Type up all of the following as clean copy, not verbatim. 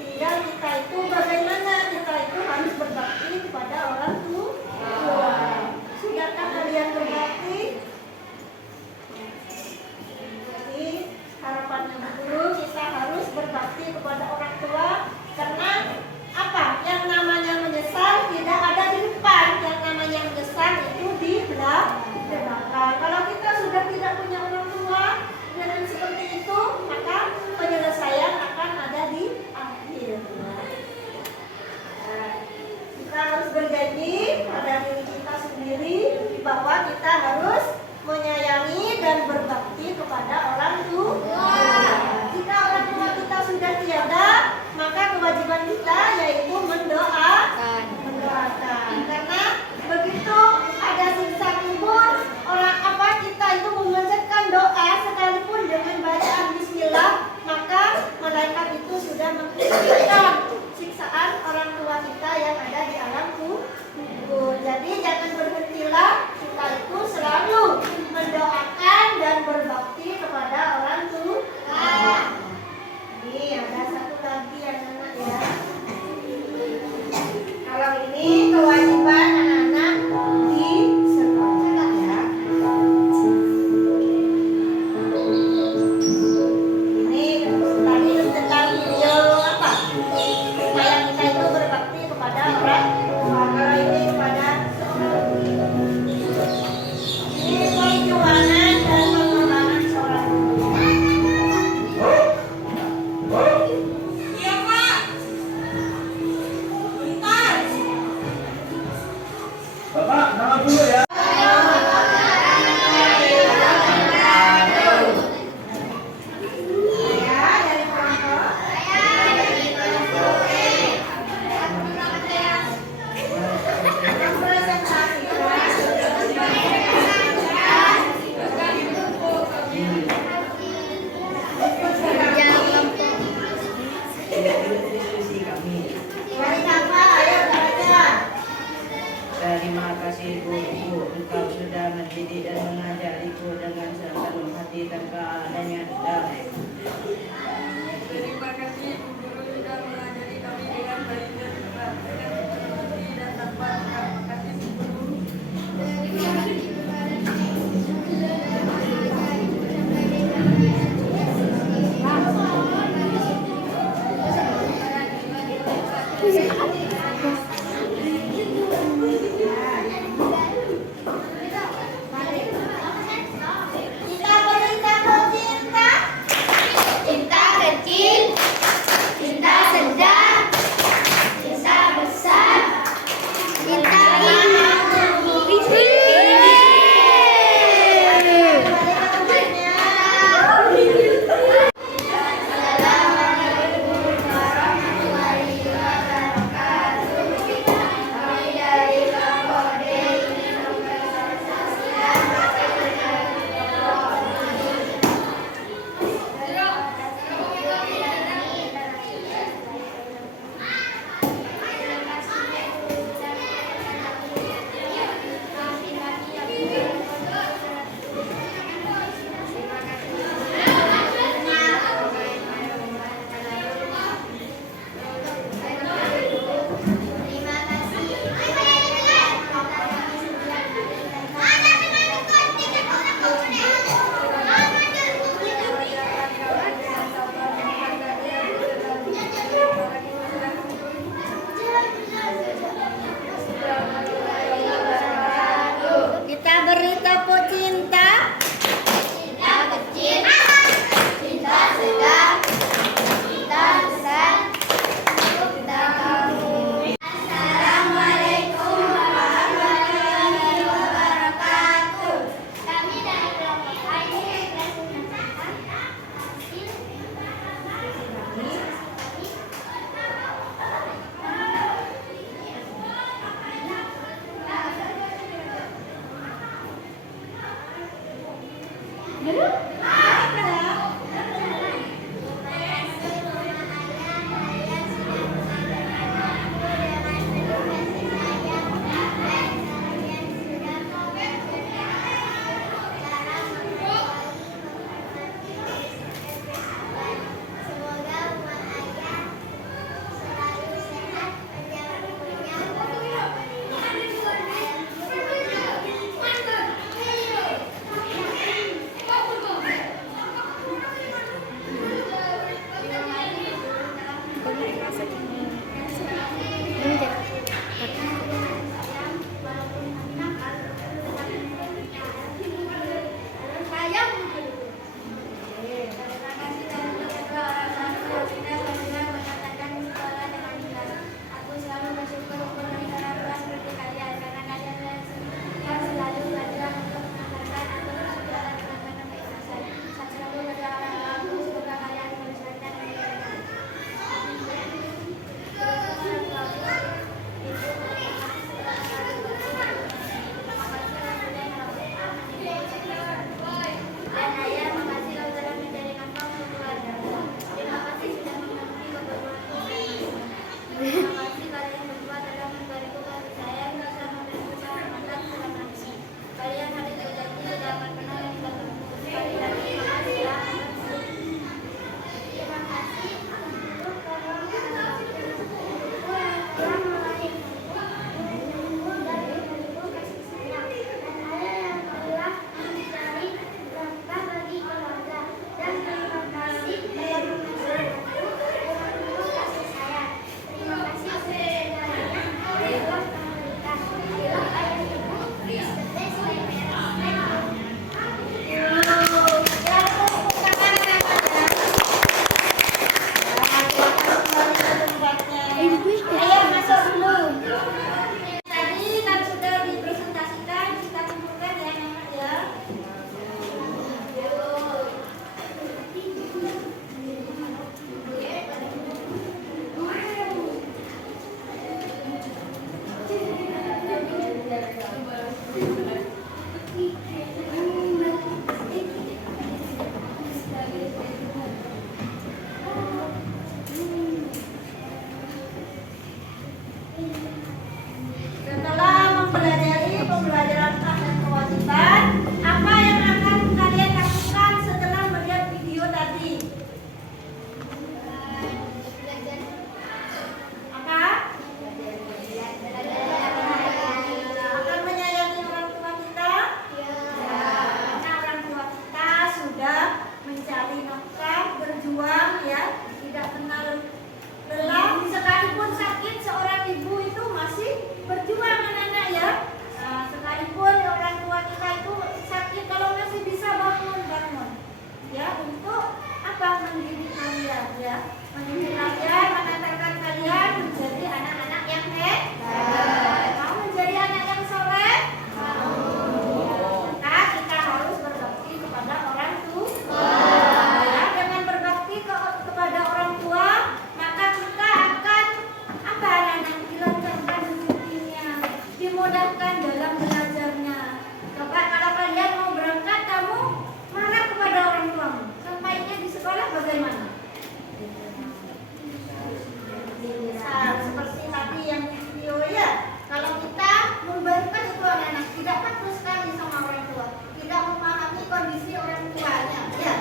Tinggal kita itu bagaimana kita itu harus berbakti kepada orang tua. kepada orang tua. Jika orang tua kita sudah tiada, maka kewajiban kita yaitu mendoakan. Karena begitu ada siksa kubur, kita itu mengucapkan doa sekalipun dengan bacaan Bismillah, maka malaikat itu sudah mengizinkan siksaan orang tua kita yang ada di alam kubur. Jadi jangan berhentilah, kita itu selalu mendoakan dan berbakti kepada orang tua. Ini ada satu lagi anak-anak ya. Kalau ini kewajiban anak-anak di sekolah ya. Ini tadi tentang video apa? Supaya kita itu berbakti kepada orang tua. Kalau ini kepada ini perjuangan dan pengorbanan seorang ibu. Iya Pak. Bentar. Bapak, nama dulu ya. Terima kasih Ibu, Engkau sudah mendidik dan mengajariku dengan sepenuh hati tanpa adanya dalih. Terima kasih Ibu Guru sudah mengajari kami dengan baik dan benar, dengan sepenuh hati dan tanpa terima kasih Ibu Guru. Kita beri tepuk cinta. Cinta kecil, cinta sedang, cinta besar, cinta Kita beri tepuk cinta. Cinta kecil, cinta sedang, cinta besar, cinta kamu. Assalamualaikum warahmatullahi wabarakatuh. Kami dari kelompok dimudahkan dalam belajarnya. Coba kalau kalian mau berangkat, kamu marah kepada orang tuamu. Sampainya di sekolah bagaimana? Seperti tadi yang di video ya. Kalau kita membantu itu anak-anak tidak patuh sekali sama orang tua, tidak memahami kondisi orang tuanya. Ya.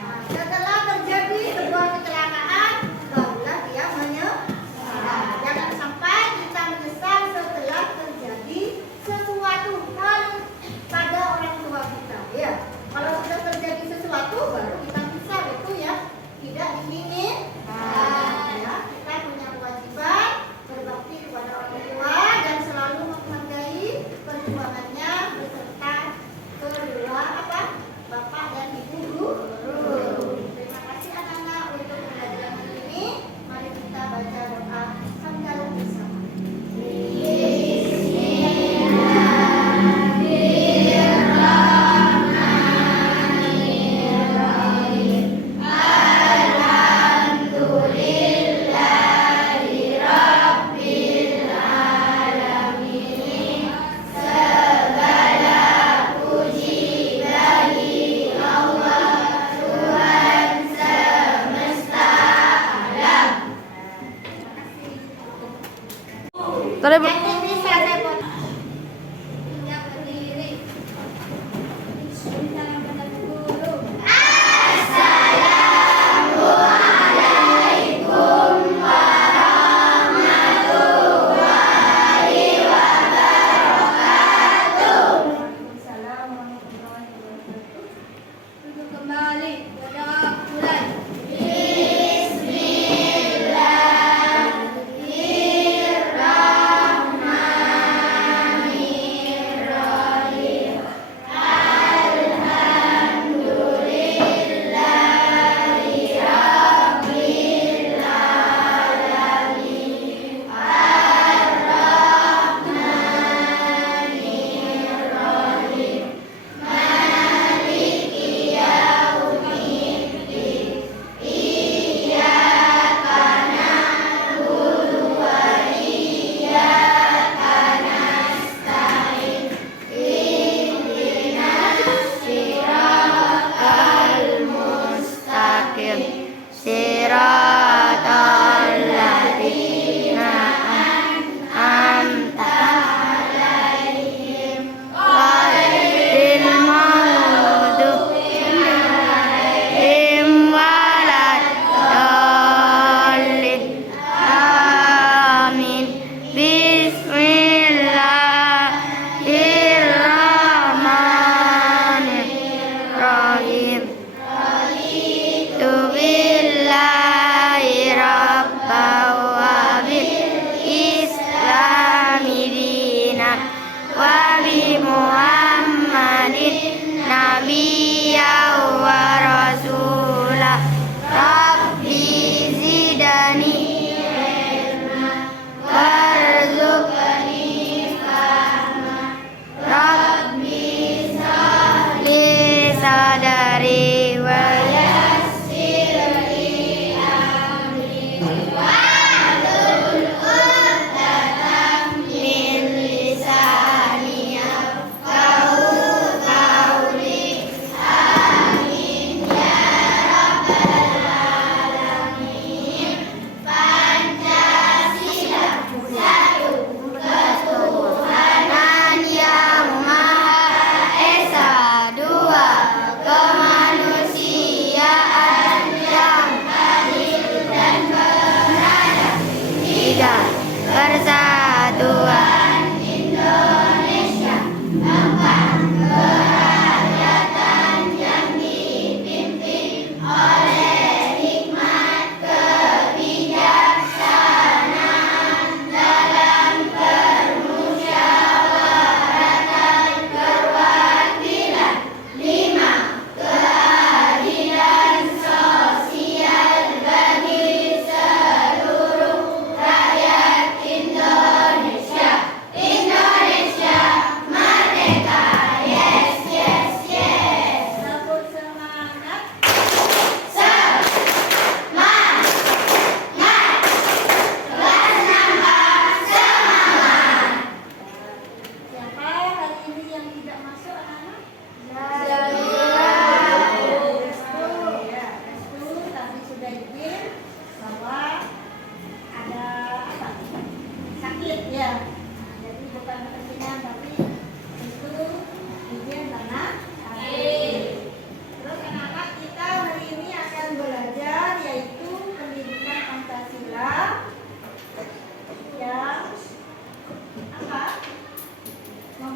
Nah, setelah terjadi sebuah kecelakaan, barulah dia menyesal. Jangan sampai kita menyesal setelah terjadi sesuatu hal pada orang tua kita. Ya. Kalau sudah terjadi sesuatu, baru kita menyesal, itu ya tidak diinginkan. Ya, kita punya kewajiban berbakti kepada orang tua dan selalu menghargai perjuangannya beserta kedua bapak dan ibu guru. Terima kasih anak-anak untuk pembelajaran hari ini. Mari kita baca doa sambil bersama. Alhamdulillahirabbil alamin.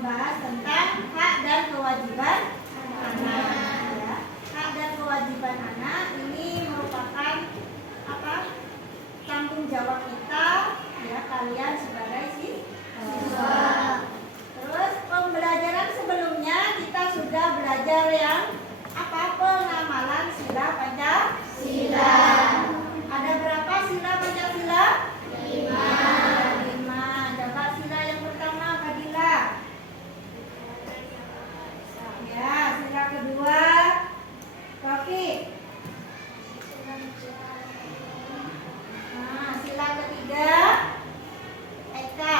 membahas tentang hak dan kewajiban anak. Ya. Hak dan kewajiban anak ini merupakan apa? Tanggung jawab kita, ya, kalian sebagai siswa. Terus pembelajaran sebelumnya kita sudah belajar yang apa? Pengamalan sila Pancasila. Ada berapa sila Pancasila? 5. Coba sila yang pertama, Fadila. Ya, sila kedua, Rofi. Nah, sila ketiga, Eka.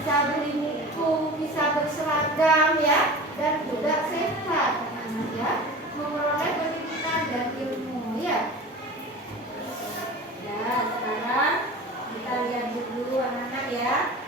bisa beli buku, bisa berseragam ya, dan juga sehat anak-anak ya, memperoleh pendidikan dan ilmu ya. Ya, sekarang kita lihat dulu anak-anak ya.